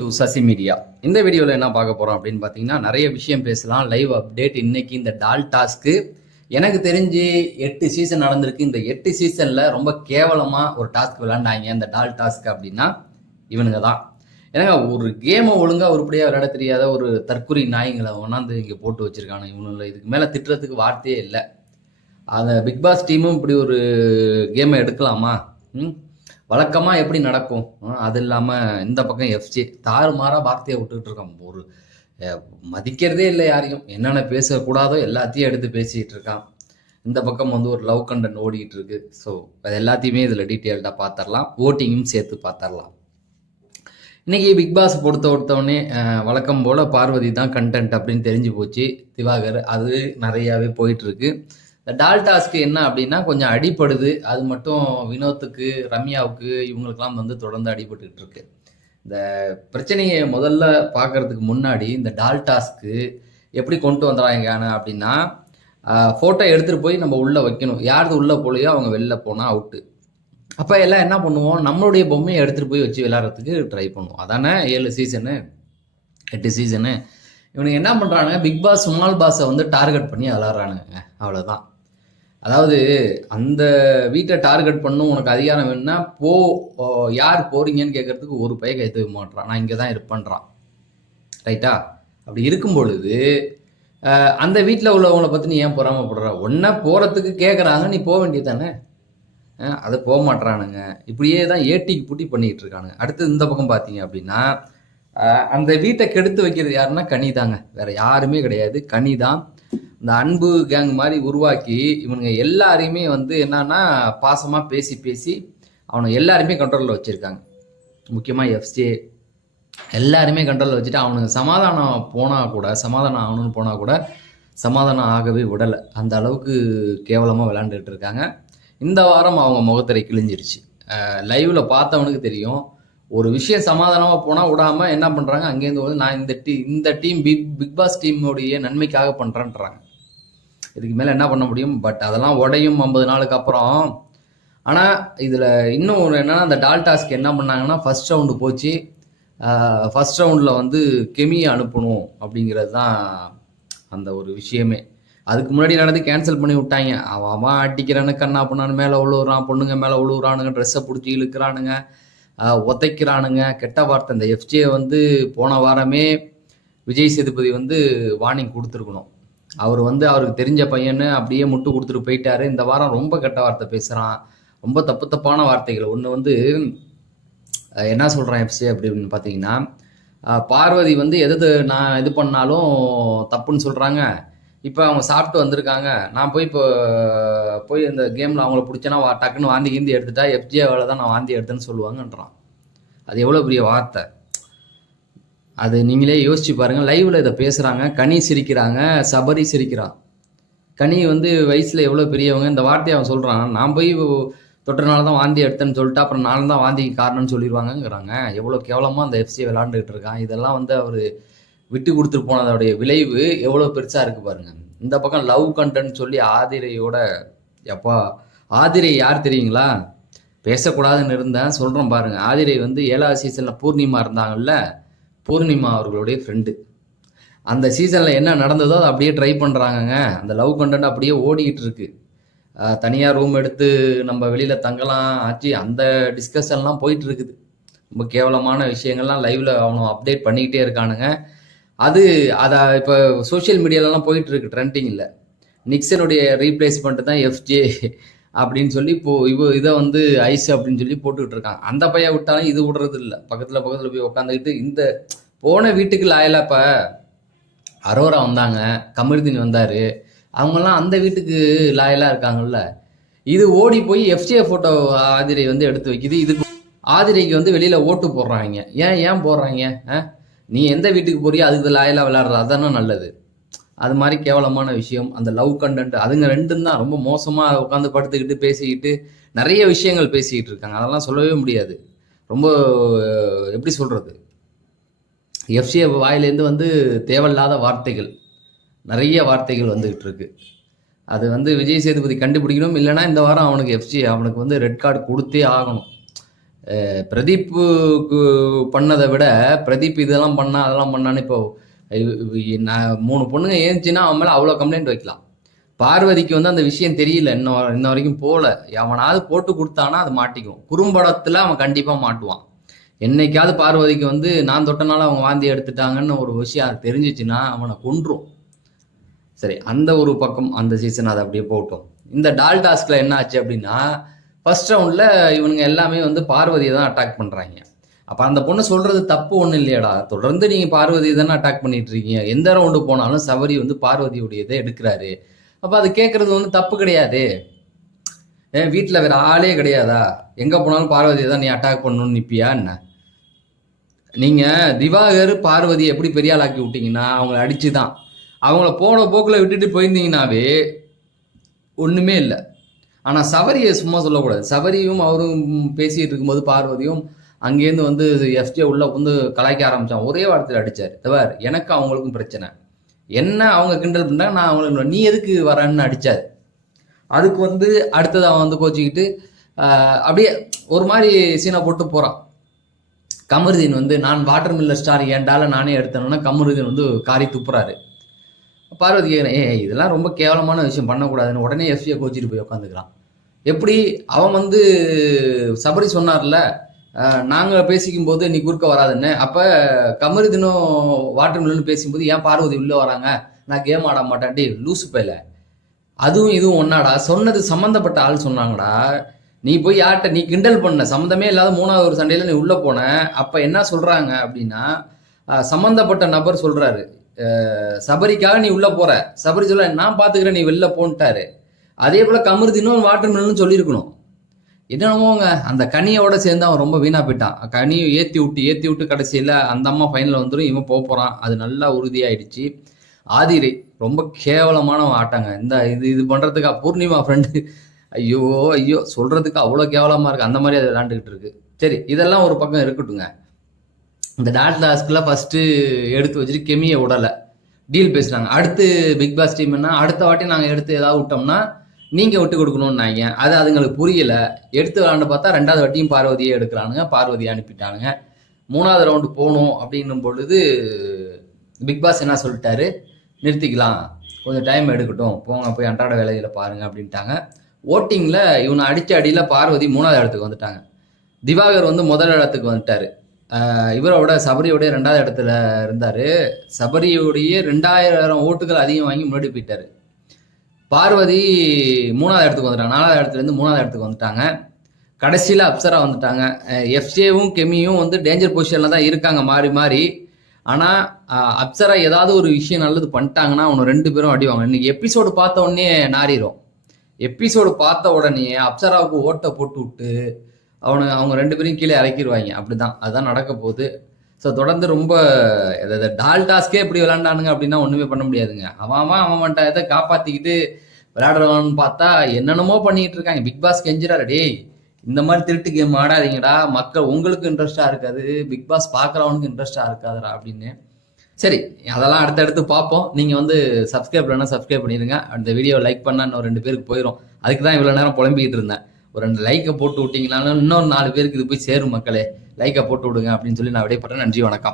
To Sasi media. இந்த வீடியோவில் என்ன பார்க்க போகிறோம் அப்படின்னு பார்த்தீங்கன்னா, நிறைய விஷயம் பேசலாம். லைவ் அப்டேட் இன்னைக்கு இந்த டால் டாஸ்க்கு எனக்கு தெரிஞ்சு 8 சீசன் நடந்திருக்கு. இந்த 8 சீசனில் ரொம்ப கேவலமாக ஒரு டாஸ்க் விளையாண்டாங்க. இந்த டால் டாஸ்க் அப்படின்னா இவனுங்க தான். ஏன்னா ஒரு கேமை ஒழுங்காக உருப்படியாக விளையாட தெரியாத ஒரு தற்குறி நாய்களை ஒன்றாந்து இங்கே போட்டு வச்சுருக்காங்க. இவனுங்களை இதுக்கு மேலே திட்டுறதுக்கு வார்த்தையே இல்லை. அந்த பிக் பாஸ் டீமும் இப்படி ஒரு கேமை எடுக்கலாமா? வழக்கமாக எப்படி நடக்கும்? அது இல்லாமல் இந்த பக்கம் எஃப்சி தாறுமாறாக வார்த்தையை விட்டுக்கிட்டு இருக்கான். ஒரு மதிக்கிறதே இல்லை யாரையும். என்னென்ன பேசக்கூடாதோ எல்லாத்தையும் எடுத்து பேசிகிட்டு இருக்கான். இந்த பக்கம் வந்து ஒரு லவ் கண்டென்ட் ஓடிக்கிட்டு இருக்கு. ஸோ அது எல்லாத்தையுமே இதில் டீட்டெயில்டாக பார்த்துடலாம். ஓட்டிங்கும் சேர்த்து பார்த்துடலாம். இன்றைக்கி பிக் பாஸ் பொறுத்தவொடனே வழக்கம் போல் பார்வதி தான் கண்டென்ட் அப்படின்னு தெரிஞ்சு போச்சு. திவாகர் அது நிறையாவே போயிட்டுருக்கு. இந்த டால் டாஸ்க்கு என்ன அப்படின்னா கொஞ்சம் அடிப்படுது. அது மட்டும் வினோத்துக்கு, ரம்யாவுக்கு, இவங்களுக்கெல்லாம் வந்து தொடர்ந்து அடிபட்டுக்கிட்டு இருக்கு. இந்த பிரச்சனையை முதல்ல பார்க்கறதுக்கு முன்னாடி இந்த டால் டாஸ்க்கு எப்படி கொண்டு வந்துடுறாங்க அப்படின்னா, ஃபோட்டோ எடுத்துகிட்டு போய் நம்ம உள்ளே வைக்கணும். யாருக்கு உள்ளே போலையோ அவங்க வெளில போனால் அவுட்டு. அப்போ எல்லாம் என்ன பண்ணுவோம், நம்மளுடைய பொம்மையை எடுத்துகிட்டு போய் வச்சு விளையாடுறதுக்கு ட்ரை பண்ணுவோம். அதானே 7 சீசனு 8 சீசனு. இவனுக்கு என்ன பண்ணுறானுங்க, பிக் பாஸ் ஸ்மால் பாஸை வந்து டார்கெட் பண்ணி விளாட்றானுங்க. அவ்வளோதான். அதாவது அந்த வீட்டை டார்கெட் பண்ணும் உனக்கு அதிகாரம் வேணும்னா யார் போறீங்கன்னு கேட்கறதுக்கு ஒரு பைய கை தூக்க மாட்டான். நான் இங்கே தான் இருப்பேன்றான். ரைட்டா? அப்படி இருக்கும் பொழுது அந்த வீட்டில் உள்ளவங்களை பற்றி நீ ஏன் பொறாமப்படுற? ஒன்றை போகிறதுக்கு கேட்குறாங்க, நீ போக வேண்டியது தானே. அதை போக மாட்டுறானுங்க. இப்படியே தான் ஏட்டிக்கு புட்டி பண்ணிக்கிட்டு இருக்கானுங்க. அடுத்து இந்த பக்கம் பார்த்தீங்க அப்படின்னா, அந்த வீட்டை கெடுத்து வைக்கிறது யாருன்னா கனி தாங்க, வேற யாருமே கிடையாது. கனி தான் இந்த அன்பு கேங் மாதிரி உருவாக்கி இவனுங்க எல்லாரையுமே வந்து என்னன்னா பாசமாக பேசி பேசி அவனுங்க எல்லாருமே கண்ட்ரோலில் வச்சுருக்காங்க. முக்கியமாக எஃப்சி எல்லாருமே கண்ட்ரோலில் வச்சுட்டு அவனுங்க சமாதானம் போனால் கூட, சமாதானம் ஆகணும்னு போனால் கூட சமாதானம் ஆகவே விடலை. அந்த அளவுக்கு கேவலமாக விளையாண்டுட்டு இருக்காங்க. இந்த வாரம் அவங்க முகத்திரை கிழிஞ்சிருச்சு. லைவில் பார்த்தவனுக்கு தெரியும். ஒரு விஷயம் சமாதானமாக போனால் விடாமல் என்ன பண்ணுறாங்க, அங்கேருந்து வந்து நான் இந்த டீம் பிக் பாஸ் டீமுடைய நன்மைக்காக பண்ணுறேன்றாங்க. இதுக்கு மேலே என்ன பண்ண முடியும்? பட் அதெல்லாம் உடையும் 50 நாளுக்கு அப்புறம். ஆனால் இதில் இன்னும் ஒரு என்னன்னா, அந்த டால் டாஸ்க் என்ன பண்ணாங்கன்னா, ஃபர்ஸ்ட் ரவுண்டு போச்சு. ஃபர்ஸ்ட் ரவுண்டில் வந்து கெமியை அனுப்பணும் அப்படிங்கிறது தான் அந்த ஒரு விஷயமே. அதுக்கு முன்னாடி நடந்து கேன்சல் பண்ணி விட்டாங்க. அவன் அடிக்கிறானு, கண்ணா பண்ணான்னு மேலே உழுவுறான், பொண்ணுங்க மேலே உழுவுறானுங்க, ட்ரெஸ்ஸை பிடிச்சி இழுக்கிறானுங்க, உதைக்கிறானுங்க, கெட்ட வார்த்தை. இந்த எஃப்ஜியை வந்து போன வாரமே விஜய் சேதுபதி வந்து வார்னிங் கொடுத்துருக்கணும். அவர் வந்து அவருக்கு தெரிஞ்ச பையன்னு அப்படியே முட்டு கொடுத்துட்டு போயிட்டாரு. இந்த வாரம் ரொம்ப கெட்ட வார்த்தை பேசுகிறான், ரொம்ப தப்பான வார்த்தைகள். ஒன்று வந்து என்ன சொல்கிறான் எஃப்சி அப்படின்னு பார்த்தீங்கன்னா, பார்வதி வந்து நான் இது பண்ணாலும் தப்புன்னு சொல்கிறாங்க. இப்போ அவங்க சாப்பிட்டு வந்திருக்காங்க, நான் போய் இந்த கேமில் அவங்கள பிடிச்சேன்னா டக்குன்னு வாந்தி கீந்தி எடுத்துட்டா எஃப்ஜிஏ வேலை தான் நான் வாந்தி எடுத்தேன்னு சொல்லுவாங்கன்றான். அது எவ்வளோ பெரிய வார்த்தை, அது நீங்களே யோசிச்சு பாருங்கள். லைவில் இதை பேசுகிறாங்க. கனி சிரிக்கிறாங்க, சபரி சிரிக்கிறான். கனி வந்து வயசில் எவ்வளோ பெரியவங்க. இந்த வார்த்தையை அவன் சொல்கிறான், நான் போய் தொட்டனால தான் வாந்தி எடுத்தேன்னு சொல்லிட்டு அப்புறம் நானும் தான் வாந்திக்கு காரணம்னு சொல்லிடுவாங்கங்கிறாங்க. எவ்வளோ கேவலமாக அந்த எஃப்சியை விளாண்டுக்கிட்டு இருக்கான். இதெல்லாம் வந்து அவர் விட்டு கொடுத்துட்டு போனதோடைய விளைவு எவ்வளோ பெருசாக இருக்குது பாருங்கள். இந்த பக்கம் லவ் கண்டென்ட் சொல்லி ஆதிரையோட, எப்பா ஆதிரை யார் தெரியுங்களா? பேசக்கூடாதுன்னு இருந்தேன், சொல்கிறேன் பாருங்கள். ஆதிரை வந்து 7வது சீசனில் பூர்ணிமா இருந்தாங்கல்ல, பூர்ணிமா அவர்களுடைய ஃப்ரெண்டு. அந்த சீசனில் என்ன நடந்ததோ அதை அப்படியே ட்ரை பண்ணுறாங்கங்க. அந்த லவ் கண்டென்ட் அப்படியே ஓடிக்கிட்டு இருக்கு. தனியாக ரூம் எடுத்து நம்ம வெளியில் தங்கலாம் ஆச்சு, அந்த டிஸ்கஷன்லாம் போயிட்டு இருக்குது. ரொம்ப கேவலமான விஷயங்கள்லாம் லைவில் அவனும் அப்டேட் பண்ணிக்கிட்டே இருக்கானுங்க. அதை இப்போ சோஷியல் மீடியாலலாம் போயிட்டு இருக்கு ட்ரெண்டிங்கில். நிக்சனுடைய ரீப்ளேஸ்மெண்ட்டு தான் எஃப்ஜே அப்படின்னு சொல்லி இதை வந்து ஐஸ் அப்படின்னு சொல்லி போட்டுக்கிட்டு இருக்காங்க. அந்த பையன் விட்டாலும் இது விடுறது இல்லை. பக்கத்தில் போய் உட்காந்துக்கிட்டு இந்த போன வீட்டுக்கு லாயலாக இப்போ அரோரா வந்தாங்க, கமருதீன் வந்தார், அவங்கெல்லாம் அந்த வீட்டுக்கு லாயலாக இருக்காங்கல்ல. இது ஓடி போய் எஃப்ஜே ஃபோட்டோ ஆதிரை வந்து எடுத்து வைக்குது. இதுக்கு ஆதிரைக்கு வந்து வெளியில் ஓட்டு போடுறாங்க. ஏன் போடுறாங்க? நீ எந்த வீட்டுக்கு போறியோ அதுக்கு லாயலாக விளையாடுறது, அதானே நல்லது. அது மாதிரி கேவலமான விஷயம் அந்த லவ் கண்டென்ட். அதுங்க ரெண்டும் தான் ரொம்ப மோசமாக உட்காந்து படுத்துக்கிட்டு பேசிக்கிட்டு நிறைய விஷயங்கள் பேசிக்கிட்டு இருக்காங்க. அதெல்லாம் சொல்லவே முடியாது. ரொம்ப எப்படி சொல்கிறது, எஃப்சிஏ வாயிலேருந்து வந்து தேவையில்லாத வார்த்தைகள், நிறைய வார்த்தைகள் வந்துக்கிட்டு இருக்கு. அது வந்து விஜய் சேதுபதி கண்டுபிடிக்கணும். இல்லைனா இந்த வாரம் அவனுக்கு வந்து ரெட் கார்டு கொடுத்தே ஆகணும். பிரதீப்புக்கு பண்ணதை விட பிரதீப் இதெல்லாம் பண்ணா அதெல்லாம் பண்ணான்னு இப்போ நான் 3 பொண்ணுங்க ஏந்துச்சுன்னா அவன் மேலே அவ்வளோ கம்ப்ளைண்ட் வைக்கலாம். பார்வதிக்கு வந்து அந்த விஷயம் தெரியல, இன்ன வரைக்கும் போல. அவனாவது போட்டு கொடுத்தானா அது மாட்டிக்கும். குறும்படத்துல அவன் கண்டிப்பா மாட்டுவான். என்னைக்காவது பார்வதிக்கு வந்து நான் தொட்டனால அவங்க வாந்தி எடுத்துட்டாங்கன்னு ஒரு விஷயம் தெரிஞ்சிச்சுன்னா அவனை கொன்றும். சரி, அந்த ஒரு பக்கம் அந்த சீசன் அதை அப்படியே போட்டோம். இந்த டால் டாஸ்க்ல என்ன ஆச்சு அப்படின்னா, ஃபர்ஸ்ட் ரவுண்ட்ல இவனுங்க எல்லாமே வந்து பார்வதியை தான் அட்டாக் பண்றாங்க. அப்ப அந்த பொண்ணு சொல்றது தப்பு ஒண்ணு இல்லையாடா, தொடர்ந்து நீங்க பார்வதியை தானே அட்டாக் பண்ணிட்டு இருக்கீங்க, எந்த ரவுண்டு போனாலும் சபரி வந்து பார்வதியுடையதை எடுக்கிறாரு, அப்ப அது கேட்கறது வந்து தப்பு கிடையாது. வீட்டுல வேற ஆளே கிடையாதா, எங்க போனாலும் பார்வதியை தான் நீ அட்டாக் பண்ணணும்னு நிப்பியா என்ன? நீங்க திவாகர் பார்வதி எப்படி பெரிய ஆளாக்கி விட்டீங்கன்னா அவங்கள அடிச்சுதான், அவங்கள போன போக்குல விட்டுட்டு போயிருந்தீங்கன்னாவே ஒண்ணுமே இல்லை. ஆனா சபரியை சும்மா சொல்லக்கூடாது. சபரியும் அவரும் பேசிட்டு இருக்கும்போது பார்வதியும் அங்கேருந்து வந்து எஃப்ஜே உள்ள வந்து கலாய்க்க ஆரம்பிச்சான். ஒரே வார்த்தையில் அடிச்சாரு. தவிர எனக்கு அவங்களுக்கும் பிரச்சனை என்ன, அவங்க கிண்டல் பண்ணாங்க, நான் அவங்களுக்கு நீ எதுக்கு வரன்னு அடிச்சாரு. அதுக்கு வந்து அடுத்தது அவன் வந்து கோச்சிக்கிட்டு அப்படியே ஒரு மாதிரி சீனை போட்டு போறான். கமருதீன் வந்து நான் வாட்டர் மில்லர் ஸ்டார் ஏண்டால நானே எடுத்தேன்னா கமருதீன் வந்து காரி துப்புறாரு. பார்வதி இதெல்லாம் ரொம்ப கேவலமான விஷயம், பண்ணக்கூடாதுன்னு உடனே எஃப்சியை கோச்சிட்டு போய் உட்காந்துக்கிறான். எப்படி அவன் வந்து சபரி சொன்னார்ல நாங்கள் பேசிக்கும் போது நீ குறுக்க வராதுன்னு, அப்போ கமருதீனும் வாட்டர் மில்லர்னு பேசும்போது ஏன் பார்வதி உள்ளே வராங்க, நான் கேம் ஆட மாட்டேன்டி லூசு பையில, அதுவும் இதுவும் ஒன்னாடா, சொன்னது சம்மந்தப்பட்ட ஆள் சொன்னாங்கடா, நீ போய் யார்கிட்ட நீ கிண்டல் பண்ண, சம்மந்தமே இல்லாத 3வது ஒரு சண்டையில நீ உள்ள போன. அப்ப என்ன சொல்றாங்க அப்படின்னா, சம்பந்தப்பட்ட நபர் சொல்றாரு சபரிக்காக நீ உள்ள போற, சபரி சொல்ல நான் பாத்துக்கிறேன் நீ வெளில போன்ட்டாரு. அதே போல கமருதீனும் வாட்டர் மில்லர்னு சொல்லியிருக்கணும். என்னமோங்க அந்த கனியோட சேர்ந்து அவன் ரொம்ப வீணா போயிட்டான். கனியை ஏத்தி விட்டு கடைசியில அந்த அம்மா ஃபைனல் வந்துடும், இவன் போறான். அது நல்லா உறுதியாயிடுச்சு. ஆதிரை ரொம்ப கேவலமான ஆட்டாங்க. இந்த இது பண்றதுக்கு பூர்ணிமா ஃப்ரெண்டு ஐயோ ஐயோ சொல்றதுக்கு அவ்வளோ கேவலமா இருக்கு. அந்த மாதிரி அதை விளாண்டுக்கிட்டு இருக்கு. சரி, இதெல்லாம் ஒரு பக்கம் இருக்கட்டுங்க. இந்த டாட் டாஸ்க்ல ஃபர்ஸ்ட் எடுத்து வச்சுட்டு கெமியை விடலை, டீல் பேசுறாங்க. அடுத்து பிக் பாஸ் டீம் என்ன, அடுத்த வாட்டி நாங்க எடுத்து ஏதாவது விட்டோம்னா நீங்க விட்டு கொடுக்கணும்னாங்க. அது அதுங்களுக்கு புரியல. எடுத்து விளாண்டு பார்த்தா 2வது வாட்டியும் பார்வதியே எடுக்கிறானுங்க, பார்வதியை அனுப்பிட்டானுங்க. 3வது ரவுண்டு போகணும் அப்படின்னும் பொழுது பிக் பாஸ் என்ன சொல்லிட்டாரு, நிறுத்திக்கலாம், கொஞ்சம் டைம் எடுக்கட்டும், போங்க போய் அன்றாட வேலைகளை பாருங்க அப்படின்ட்டாங்க. ஓட்டிங்ல இவனை அடிச்ச அடியில பார்வதி 3வது இடத்துக்கு வந்துட்டாங்க. திவாகர் வந்து முதல் இடத்துக்கு வந்துட்டாரு. இவரோட சபரியோடைய 2வது இடத்துல இருந்தாரு. சபரியோடைய 2000 ஓட்டுகள் அதிகம் வாங்கி முன்னாடி போயிட்டாரு. பார்வதி 3வது இடத்துக்கு வந்துட்டாங்க. 4வது இடத்துல இருந்து 3வது இடத்துக்கு வந்துட்டாங்க. கடைசியில அப்சரா வந்துட்டாங்க. எஃப்ஜேவும் கெமியும் வந்து டேஞ்சர் பொசிஷன்ல தான் இருக்காங்க மாறி மாறி. ஆனா அப்சரா ஏதாவது ஒரு விஷயம் நல்லது பண்ணிட்டாங்கன்னா அவனை 2 பேரும் அடிவாங்க. இன்னைக்கு எபிசோடு பார்த்த உடனே நாரிடும். எபிசோடு பார்த்த உடனே அப்சராவுக்கு ஓட்டை போட்டு விட்டு அவங்க 2 பேரையும் கீழே இறக்கிடுவாங்க. அப்படிதான் அதுதான் நடக்க போகுது. ஸோ தொடர்ந்து ரொம்ப டால் டாஸ்கே இப்படி விளையாண்டானுங்க அப்படின்னா ஒண்ணுமே பண்ண முடியாதுங்க. அவன் இதை காப்பாத்திக்கிட்டு விளையாடுறவான்னு பார்த்தா என்னென்னமோ பண்ணிட்டு இருக்காங்க. பிக் பாஸ் கெஞ்சிராரு, டேய் இந்த மாதிரி திருட்டு கேம் ஆடாதீங்கடா, மக்கள் உங்களுக்கு இன்ட்ரெஸ்டா இருக்காது, பிக் பாஸ் பார்க்குறவனுக்கு இன்ட்ரெஸ்டா இருக்காதுடா அப்படின்னு. சரி, அதெல்லாம் அடுத்தடுத்து பார்ப்போம். நீங்க வந்து சப்ஸ்கிரைப் பண்ணா சப்ஸ்கிரைப் பண்ணிடுங்க. அந்த வீடியோ லைக் பண்ணா இன்னும் 2 பேருக்கு போயிடும். அதுக்கு தான் இவ்வளவு நேரம் புலம்பிக்கிட்டு இருந்தேன். ஒரு 2 லைக்கை போட்டு விட்டீங்களான்னு இன்னொரு 4 பேருக்கு இது போய் சேரும். மக்களே லைக்கை போட்டு விடுங்க அப்படின்னு சொல்லி நான் விடைபெறேன். நன்றி, வணக்கம்.